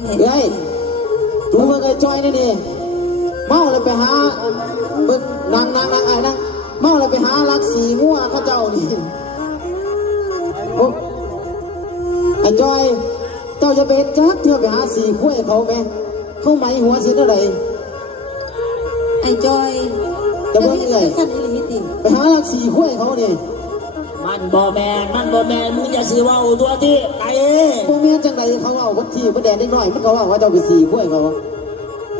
เฮ้ยดูมันก็จอยนี่นี่เมาเลยไปหาบึกนั่งไอ้นั่งเมาเลยไปหาลักสีงัวข้าเจ้านี่ไอ้จอยเจ้าจะไปจักเที่ยวไปหาสีขั้วเขาไหมเขาไหมหัวสิอะไรไอ้จอยจะบอกยังไงไปหาลักสีขั้วเขาเนี่ยมันบ่แมนมึงจะซื้อว่าตัวที่ไอ้พวกเมียจังใดเขาเอาวัดที่วัดแดนนิดหน่อยมันก็ว่าเจ้าไปสีขั้วเขา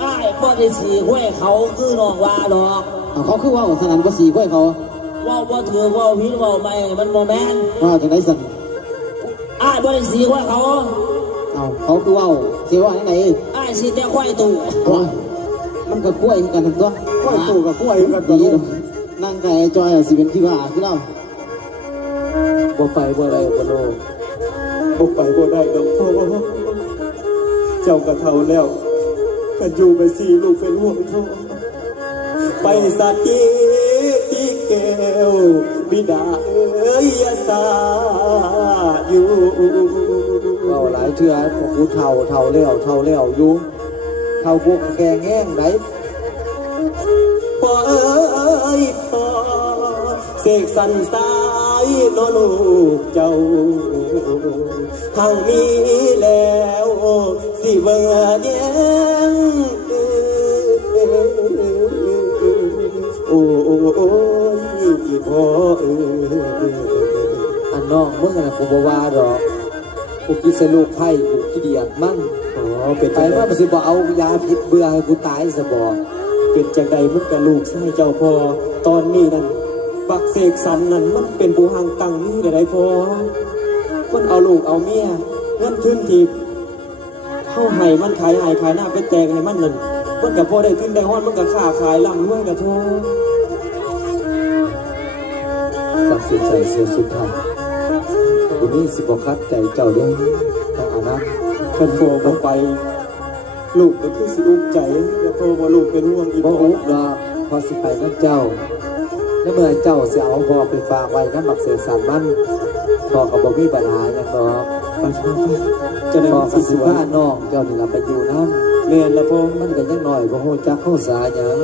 ไอ้พวกที่สีห้วยเขาคือน้องว่าดอกเขาคือว่าสนันก็สีขั้วเขาว่าถือว่าพิษว่าไม่มันบ่แมนว่าจังไดสั่งไอ้บ่ได้สีห้วยเขาเขาคือว่าเสียว่าไหนไอ้สีแต่ควายตู่มันก็ขั้วกันทั้งตัวขั้วตู่กับขั้วกันตัวนั่งไก่จอยสิเป็นที่ว่าคือเราบ่ไปบ่ได้บ่โลบ่ไปบ่ได้ดอกพ่อเจ้ากระเท่าแล้วกันอยู่ไปสี่ลูกเป็นห่วงพ่อไปสักทีที่แก้วบิดาเอ้ยสาอยู่เราหลายเทื่อพวกกูเท่าแล้วอยู่เท่าพวกแกงแห้งไหนพ่อเอ้ยพ่อเสกสันสายนอนลูกเจ้าทางมีแล้วสิเบิ่งแย้งโอ้ยพ่ออันน้องมึงนะกูบ่ว่าดอกกูคิดใส่ลูกไผ่กูขี้เดียดมั่งเป็นไปว่ามันสิบ่เอายาพิษเบื่อให้กูตายซะบ่เป็นจังใดมึงกับลูกใส่เจ้าพ่อตอนนี้นั่นบักเสกสรรนั่นมันเป็นผู้ห่างตังนี่ได้พอมันเอาลูกเอาเมียเงินทุนที่เข้าให้มันขายหน้าไปแตงให้มันนั่นมันกับพ่อได้ขึ้นได้ฮอดมันกับค้าขายลำรวยกับพ่อตัดสินใจเสียสุดท้ายทีนี้สิบ่คัดใจเจ้าเด้อถ้าอันนั้นกันโฟบ่ไปลูกก็คือสิอุกใจแล้วพ่อว่าลูกเป็นห่วงอีบ่อุกดอกพอสิไปนำเจ้าแล้วเมื่อเจ้าสิเอาพ่อไปฝากไว้นำบักเสกสรรมันพ่อก็บ่มีปัญหาหยังดอกจะได้พ่อก็สิพาน้องเจ้านี่ล่ะไปอยู่นำแม่นละพ่อมันก็ยังน้อยบ่ฮู้จักเข้าสาหยัง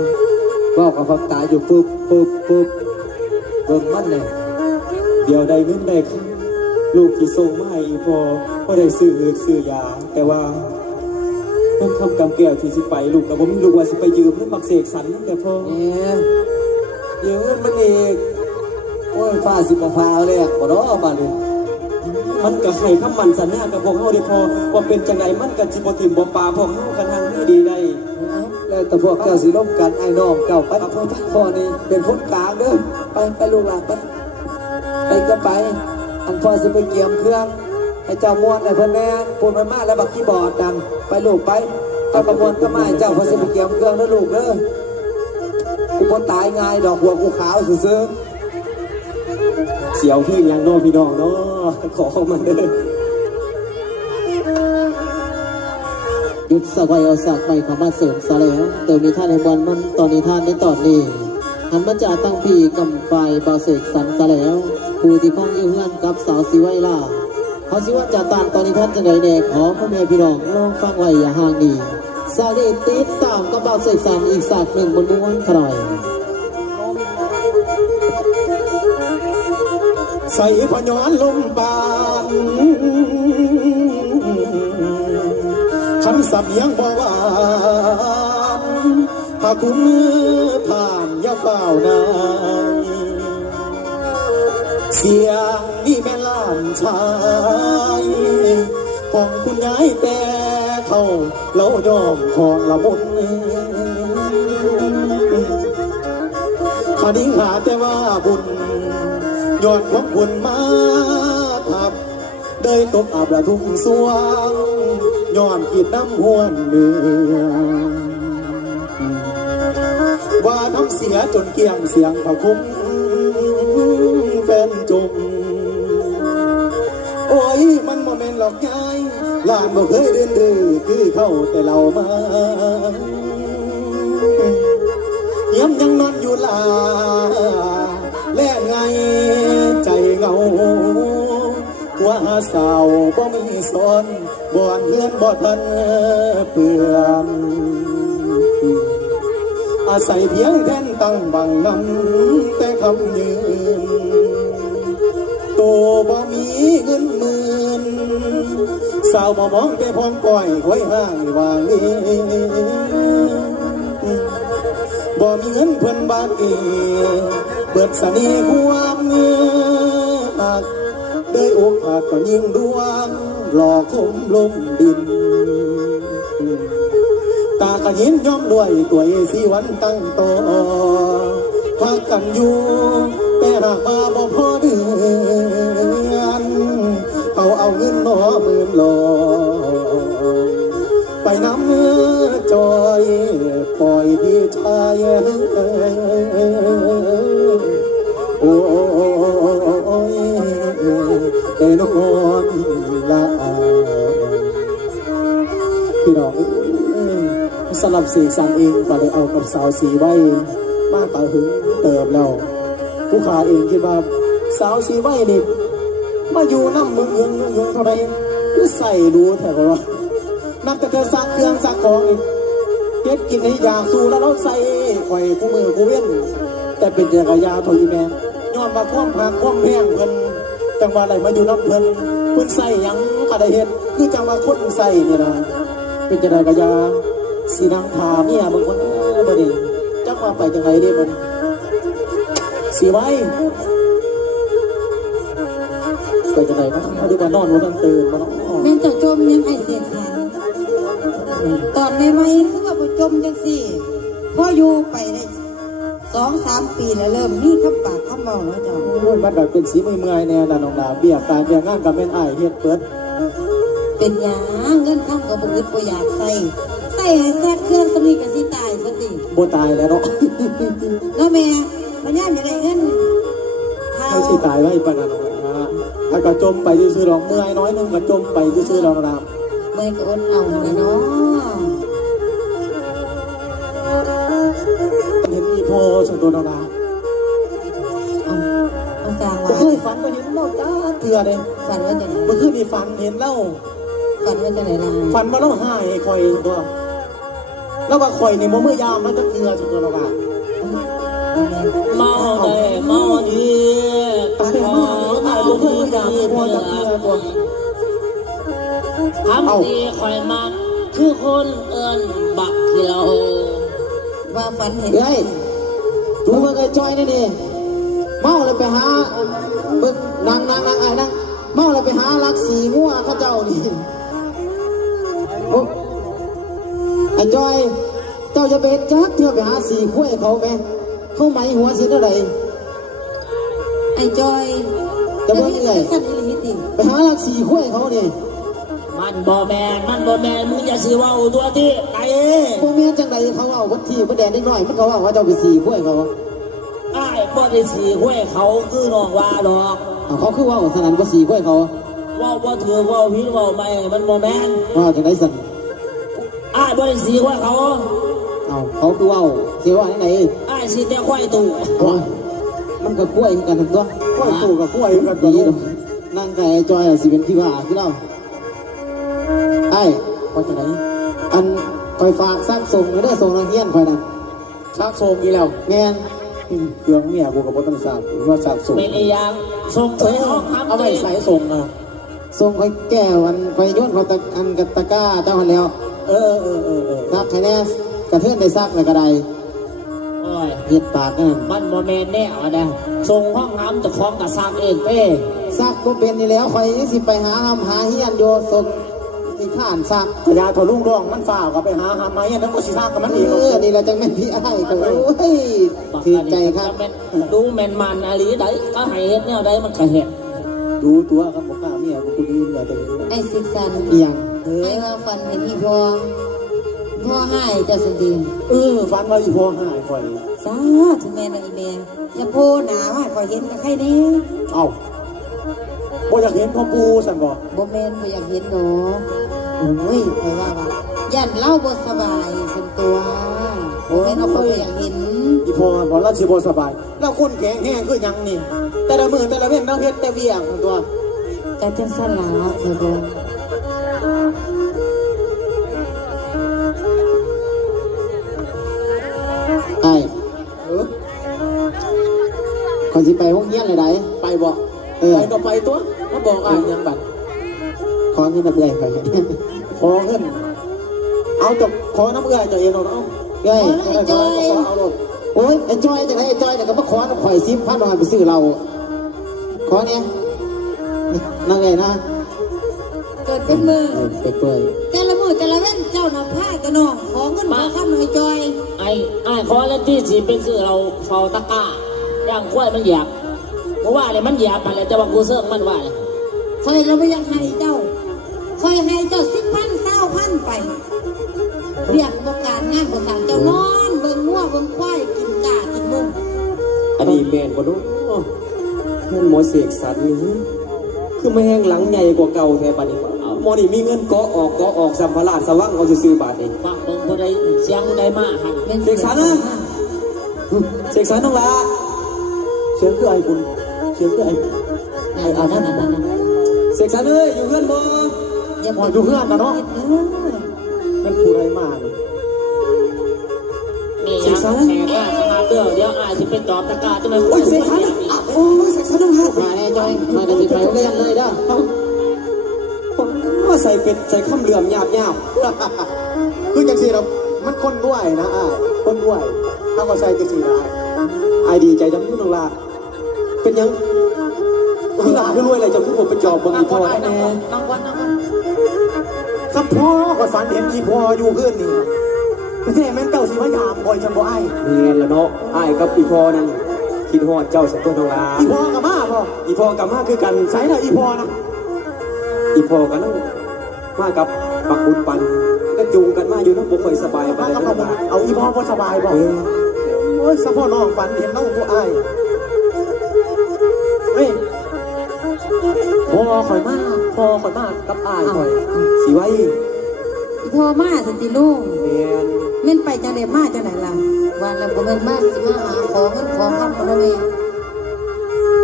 เว้ากับฟักตาอยู่ปึ๊บเบิ่งมันนี่เดี๋ยวได้เงินได้ค่าลูกที่ส่งมาให้พ่อได้ซื้อยาแต่ว่าเพิ่นคำกำแก้วที่สิไปลูกก็บ่มีลูกว่าสิไปยืมเงินบักเสกสรรแต่พ่อยืมเงินมันอีกโอ้ยฟ้าสิบ่ฟ้าเลยบ่ดอกบาดนี้มันก็ให้คำมั่นสัญญากับพวกเฮาได้พอว่าเป็นจังไดมันก็สิบ่ทิ่มบ่ปาพวกเฮากันทางนี้ดีได้แล้วแต่พวกเจ้าสิร่วมกันไอ้น้องเจ้าไปพ่อนี่เป็นคนกลางเด้อไปลูกหลานไปก็ไปอันพ่อสิไปเกี่ยมเครื่องไอ้เจ้ามวนไอ้เพิ่นแน่ปูนมันมาแล้วบักคีย์บอร์ดดังไปลูกไปเอากระมวลก็มาเจ้าพ่อสิไปเกี่ยมเครื่องนะลูกเด้อกูบ่ตายง่ายดอกหัวกูขาวซื่อเสียวเพิ่งยังน้องพี่น้องเนาะขอเข้ามาเด้อหยุดสักไว้เอาสักไปเข้ามาเสริมซะแล้วเติมนิทานในวันมันตอนนิทานในตอนนี้หันมาจากตั้งพี่กำไฟบาเสกสรรซะแล้วผู้ที่พ้องอยู่เฮือนกับสาวสิไวล่าเขาสิว่าจะตามตอนนี้ท่านจะไหนแน่ขอพ่อแม่พี่น้องลองฟังไว้อย่าห่างดีสาดีติดตามกับบาเสกสรรอีกสักหนึ่งบนม้วนครอยใส่พย้อนลมบานคำสับยังบ่หวานถ้าคุณผ่านอย่าเฝ้านานเสียงนี่แม่ล้านชายของคุณยายแต่เขาเล่ายอมของละมุนขาดิ้งหาแต่ว่าบุญย้อนของคุณมาทับเดยตบอาบระทุ่งสวงย้อนขีดน้ำหวนเนื้อว่าน้ำเสียจนเกี่ยงเสียงผะคุ้มแฟนจมโอ้ยมันโมเมนต์หลอกง่ายหลานบ่เคยเดินดื้อคือเข้าแต่เรามาย้ำยังนอนอยู่ลาแลกไงใจเงา ค หัวหาสาวบ่มีสอนบ่อนเพื่อนบ่ทันเปื่อนอาศัยเพียงแท่นตั้งบังนำแต่คำยืนโตบ่มีเงินหมื่นสาวบ่มองแต่พร้อมก้อยไว้ห่างวางนี้บ่มีเงินเพิ่นบาทเอเบิดเสน่ห์ความเนื้อได้โอกาสก็ยิ่งดวงหลอกคมลมดินตากระยินย่อมด้วยตัวเอสีวันตั้งโตพักกันอยู่แต่หากมาบ่พอเดือนเอาเงินหน่อหมื่นหลอไปน้ำมือจอยปล่อยพี่ชายโอ้ยได้นอนละพี่น้องสำหรับสีสันเองก็ได้เอากับสาวสีไว้มากต่หึงเติมแล้วผู้ขาเองคิดว่าสาวสีไว้นี่มาอยู่น้ำมึงเท่าไรคือใส่ดูแถวว่านับแต่เธอซักเครื่องซักของอีกเก็บกินให้ยาสู้แล้วเราใส่ไข่คู่มือคู่เว้นแต่เป็นจักรยาทอีแม่ย้อนมาคว่ำพังคว่ำแพงเพิ่นจังหวะอะไรมาอยู่น้ำเพิ่นใส่ยังอะไรเห็นคือจังหวะคนใส่เนี่ยนะเป็นจักรยาสีนางทาเมียบางคนบ่ดีจักว่าไปจังไรได้บ่สีไว้ไปจังไรเนาะมาดูว่านอนวันนั้นตื่นมาเนาะ แม่นเจะจมยังไอเสียสันตอนใหม่ๆคือว่าบ่จมจังสี่พออยู่ไปได้2-3 ปีแล้วเริ่มมีคำปากคำเว้าแล้วเจ้า มันแบบเป็นสีเมื่อยๆแน่น่ะน้องดาเบี้ยการเบี้ยงานกับแม่นอ้ายเฮ็ดเปิด เป็นหยังเงินคำก็บ่อึดบ่อยากใส่ให้แซ่เครื่องสำนีก็สิตายซะติ บ่ตายแล้วเนาะ เนาะแม่มันย่านอยู่ได้เงินเท่า ให้สิตายไว้ปานนั้นนะถ้าก็จมไปซื่อๆหรอกเมื่อยน้อยนึงก็จมไปซื่อๆหรอกนะ เมื่อยก็อดเอาแม่เนาะ เห็นอีโพสันตัวน้องดา เอาสร้าง บ่ ว่า เคยฝันว่าเห็นเล่าจ้าเถื่อเลย ฝันว่าจะไหน เมื่อคืนนี่ฝันเห็นเล่า ฝันว่าจะไหนล่ะ ฝันว่าเราหายคอยตัวแล้วว่าคอยนี่บ่มือยามมันจะเถื่อสันตัวน้องดา เมาได้เมาดี ตั้งแต่เมื่อตายบ่เคยมือยามพอจะเถื่อตัว คำที่คอยมักคือคนเอิ้นบักเขียว ว่าฝันเห็น เฮ้ยดูเมื่อไงจอยนี่นี่เมาเลยไปหาเบิ่งนางไอ้นางเมาเลยไปหาลักสีงัวเข้าเจ้านี่โอ้ไอ้จอยเจ้าจะไปจักเที่ยวไปหาสีข้วยเขาไหมเขาไหมหัวสิเท่าไหร่ ไอ้จอย จะเบิ่งยังไง สั่นอีหลีติ ไปหาลักสีข้วยเขานี่ มันบ่แมนมึงอย่าสิเว้าตัวที่ไหน พวกเมียจังใดเขาเอาวัดที่วัดแดนนิดหน่อยมันก็ว่าเจ้าไปสีข้วยเขา อ้ายบ่ได้สีห้วยเขาคือน้องว่าดอก เขาคือว่าสนั่นก็สีข้วยเขา เว้าบ่ถือเว้าผิดเว้าไม่มันบ่แม่น ว่าจังไดสั่น อ้ายบ่ได้สีห้วยเขา เขาคือว่าเสียว่าไหน อ้ายสิแต่ควายตู่ มันก็ข้วยกันทั้งตัว กล้วยตู่กับกล้วยกันตัว ดี ลูก นั่งไก่จอยสิเป็นพี่ว่าคือเราไอ้ว่าจังไดอันคอยฝากซักส่งเด้อส่งนักเรียนคอยนะ ชักโซมกี่แล้ว แม่น เครื่องเมียกูกับบ่ต้องทราบว่าชักโซม เป็นอีหยังส่งไปห้องครับ เอาไปใส่ส่งนะ ส่งคอยแก้วอันคอยโยนคอยอันกับตะกร้าเจ้าหันแล้ว เออ ซักให้แน่กระเทือนได้ซักในกระได โอ้ย เฮ็ดปากนั่น มันบ่แม่นแน่วะนะส่งห้องน้ำเจะคล้าของกับสร้างเองเป้ ซักบ่เป็นนี่แล้วคอยสิไปหาทำหาเฮียนโยส่งที่ข้านซัก กระยาทะลุงร่องมันฝ่าก็ไปหาไม้นั่นก็สิทางกับมันอีก นี่เราจังแม่นพี่ไอ้ก็โอ้ย บัก ถือ อัน ใจ นี้ ครับ แม่นดูแม่นมันอะไรได้ก็ให้เฮ็ดแนวใดมันก็เฮ็ด ดูตัวครับบอกข้าเมียกูดีเมียแต่ ไอ้สิสัน อีหยัง ไอ้ว่าฝันเห็นอีพ่อให้เจ้าสันดี ฟันว่าอีพอหายคอย สาธุแม่นะอีแม่อย่าโพหนาว่าขอยเห็นกับใครเด้ เอ้าบ่อยากเห็นพ่อปูสันบอก บ่แม่นบ่อยากเห็นดอกโอ้ยข่อยว่าย่านเล่าบ่สบายสันตัวบ่แม่นเอาข่อยบ่อยากเห็น อีพอบอกเราสิบ่สบายแล้วคนแข็งแห้งคือยังนี่แต่ละมือแต่ละเว้นเราเฮ็ดแต่เวียงตัว ก แต่จังสลาเถอะบ่ ไอ้คนสิไปห้องเฮียนเลยได้ ไปบ่ ไป ก็ไปตัวมาบอกอ่านยังบัด ขอเงินนับเลยไป ขอเงินเอาจบขอน้ำเอื้อเจะเองเอา เอ้ย ขอเอาลง โอ้ยไอ้จอยจะให้ไอ้จอยแต่ก็มาขอน้ำข่อยซิพันนอนไปซื้อเราขอเนี่ยนั่งไงนะ เกิดเป็นมือ ไปเปื่อย แต่ละมือแต่ละเว้นเจ้าหน้าผ้ากระนองขอเงินขอคำหน่อยจอย ไอ้ขอเล่นที่สิเป็นซื้อเราเฝ้าตะกร้าย่างกล้วยมันหยาบเพราะว่าเนี่ยมันหยาบไปแล้วจะว่ากูเสื่องมันว่าเนี่ย คอยเราไม่ยังให้เจ้าคอยให้เจ้า10,000 20,000ไปเรียกโอกาสงานภาษาเจ้านอนเบิ่งงัวเบิ่งควายกินกากินมุม อันนี้แม่นบ่เนาะเพื่อนหมอเสกสรรนี่คือมาแห้งหลังใหญ่กว่าเก่าแท้บัดนี้หมอนี่มีเงินเกาะออกสัมภาระสว่างเอาซื้อๆบาทนี่ ฟังเบิ่งผู้ใดเสียงผู้ใดมาหัน เสกสรรนะเสกสรรน้องละเสียงคือไอ้คุณเสียงคือไอ้ นั่น เสกสรรเอ้ยอยู่เพื่อนบ่ อย่าบอกอยู่เพื่อนนะเนาะ เป็นผู้ใดมาเนี่ย นี่ยังแขกว่าสมาเตื้อเดี๋ยวอาจจะเป็นจอบตะกร้าจะไม่ โอ้ยเสกสรรโอ้ยเสกสรรน้องละ มาแน่จอยมาเดี๋ยวสิไปโรงเรียนเลยเด้อ ว่าใส่เป็ดใส่ข้ามเหลื่อมหยาบ คือจังสีเรามันคนด้วยนะอ้ายคนด้วยถ้าก็ใส่จังสีนะ ไอดีใจจังพี่น้องละเป็นยังคือหลาคือรวยอะไรจะคือผมเป็นจอบเบิ่งอีพอแน่ นั่งวันนั่งวัน สัมพ่อก็ฝันเห็นอีพ่ออยู่เพื่อนนี่แท้แม่นเจ้าสิพยายามคอยจังบ่อ้าย เนียนแล้วเนาะไอ้กับอีพอนั่นคิดฮอดเจ้าสักตัวน้องละ อีพ่อกับมาพ่อ อีพอกับมาคือกัน ใส่ละอีพ่อนะ อีพอกันแล้วมากับปักบุญปันก็จูงกันมาอยู่เนาะบ่ค่อยสบายปา มาน ใด กับ เนาะ เราเอาอีพ่อพอสบายบ่โอ้ยสัมพ่อน้องฝันเห็นน้องตัวอ้ายเฮ้ยพ่อคอยมากับอ้ายคอย สิไว้ อีพ่อมาสันติลุง แม่น เม่นไปจังได๋มาจังไหนล่ะวันแล้วบ่แม่นมาสิมาหาขอเงินขอคำบ่ได้แม่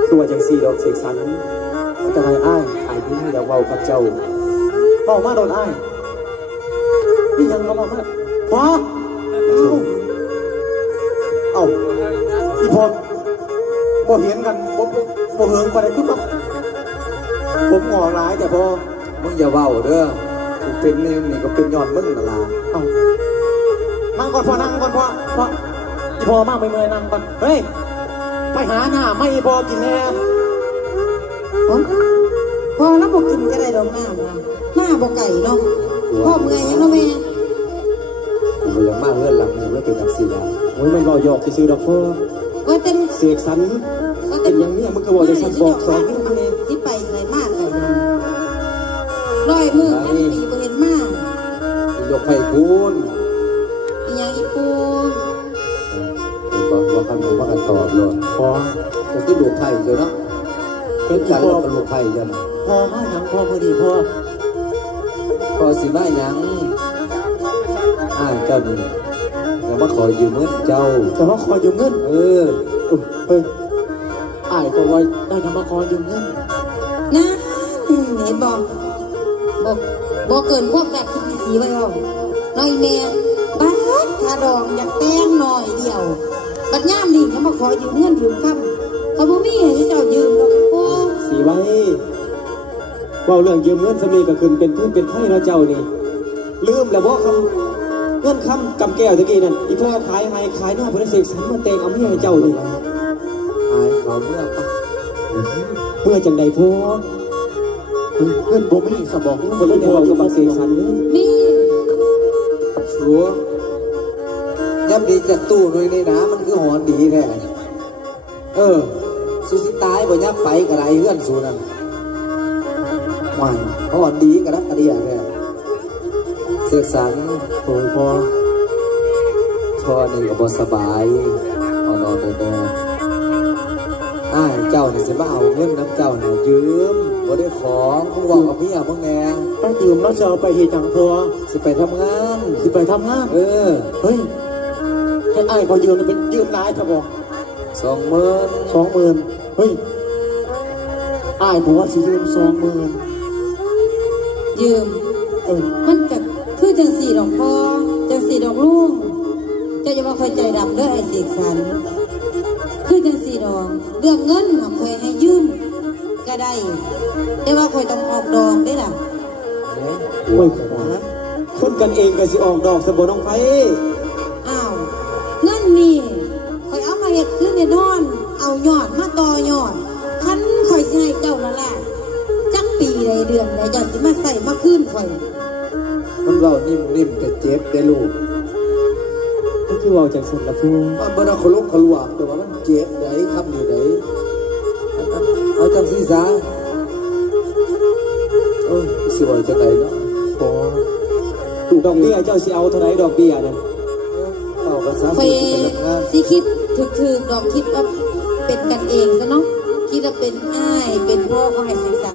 คือว่าจังซี่ดอกเสกสรรจะให้อ้ายพี่นี่เดี๋ยวเว้ากับเจ้า พ่อมาโดนอ้ายนี่ยังก็มาพ่อเอ้าอีพ่อบ่เห็นกันบ่เหิงปานใดคือแบบผมงอหลายแต่พ่อ มึงอย่าเว้าเด้อกูเป็นนี่ก็เป็นยอดมึงนั่นล่ะ เอานั่งก่อนพ่อนั่งก่อนพ่ออีพ่อมากไปเมื่อยนั่งก่อนเฮ้ยไปหาหน้าไม่อีพ่อกินแน่ พ่อแล้วบ่กินก็ได้ดอกน้ำนะมาบ่ไก่เนาะพ่อเมื่อยยังเนาะแม่ กูบ่อยากมาเฮือนหลังนี้แล้วเป็นจังซี่ล่ะ โอ้ยมันก็หยอกซื่อๆดอกพ่อ ว่าแต่ เสกสรรเป็นอย่างนี้มึงก็บอกจะสั่นบอกสอนให้มึงเนี่ย สิไปใส่มาใส่เลยร้อยมือพันปีบ่เห็นมา ยกให้คุณ อีหยังอีปู เห็นบอกว่าคำนี้ว่ากันตอบเลย พ่อ จะกินลูกไผ่เจ้าเนาะเป็นกันแล้วกับลูกไผ่เจ้าน่ะ พ่อมาหยังพ่อมือดีพ่อ พอสิมาหยังอ้ายเจ้านี่อย่ามาขอยืมเงินเจ้า จะมาขอยืมเงิน เออ เฮ้ยอ้ายก็ว่าได้จะมาขอยืมเงิน นะเห็นบอกบอกเกินพวกแบบคิดมีสีไว้บ่น้อยแม่บ้านถ้าดองอยากแต่งหน่อยเดียวบัดย่ามนี่เขามาขอยืมเงินยืมคำเขาบ่มีให้เจ้ายืมดอกพ่อ สีไว้เว่าเรื่องยืมเงินสมีก็ขึ้นเป็นพื้นเป็นไพ่เราะเจ้านี่ลืมแล้วว่าคำเงินคำกำแก้วตะกี้นั่นอีพ่อขายให้ขายหน้าพระเสกสรรมาเตงเอาเมียให้เจ้านี่ อายเขาเมื่อปะ เมื่อจังใดพ่อ เงินบ่มีสบอกเงิน คน บ่ เล่น มี พ่อกับบักเสกสรรเลย นี่ ชัวยับดีจากตู้หน่อยนี่นะมันคือหอนดีแท้เออสุสิตายบ่ยับไปกระไรเฮือนสูนั่นหวายหอนดีกระดับกระเดียแท้เสกสรร โอ้ยพ่อ พ่อนี่ก็บ่สบายนอนแน่ๆอ้ายเจ้านี่สิมาเอาเงินน้ำเจ้านี่ยืมบ่ได้ของมึงบอกกับเมียมึงแน่ ไปยืมแล้วจะเอาไปเฮ็ดหยังพ่อ สิไปทำงาน สิไปทำงาน เออ เฮ้ยให้อ้ายขอยืมเป็นยืมนายครับบ่ 20,000 20,000เฮ้ย อ้ายผมว่าสิยืม20,000 ยืมมันก็คือจังสี่ดอกพอจังสี่ดอกลุงเจะอย่ามาคอยใจดำเด้อไอ้เสกสรรคือจังสี่ดอกเรื่องเงินน่ะคอยให้ยืมก็ได้แต่ว่าคอยต้องออกดอกได้ล่ะ โอ้ยคนกันเองก็สิออกดอกสะบ่น้องไผ อ้าวเงินนี่คอยเอามาเฮ็ดคือเนี่ยนอนเอายอดมาต่อยอดคันคอยสิให้เจ้านั่นแหละจักปีใดเดือนใดเจ้าสิมาใส่มาคืนคอย มันเว้านิ่มๆแต่เจ็บได้ลูก ก็คือเว้าจังซั่นล่ะผู้ มันบ่ได้ขลุกขลวกแต่ว่ามันเจ็บได้คำนี้ได้เอาจังซี่ซะโอ้ยสิว่าจังไดเนาะ พอดอกเบี้ยเจ้าสิเอาเท่าไหร่ดอกเบี้ยนั่น เอาก็สาม คอย สิบเป็นงาน สิคิดถึกๆดอกคิดว่าเป็นกันเองซะเนาะคิดว่าเป็นอ้ายเป็นพ่อของไอ้เสกสรร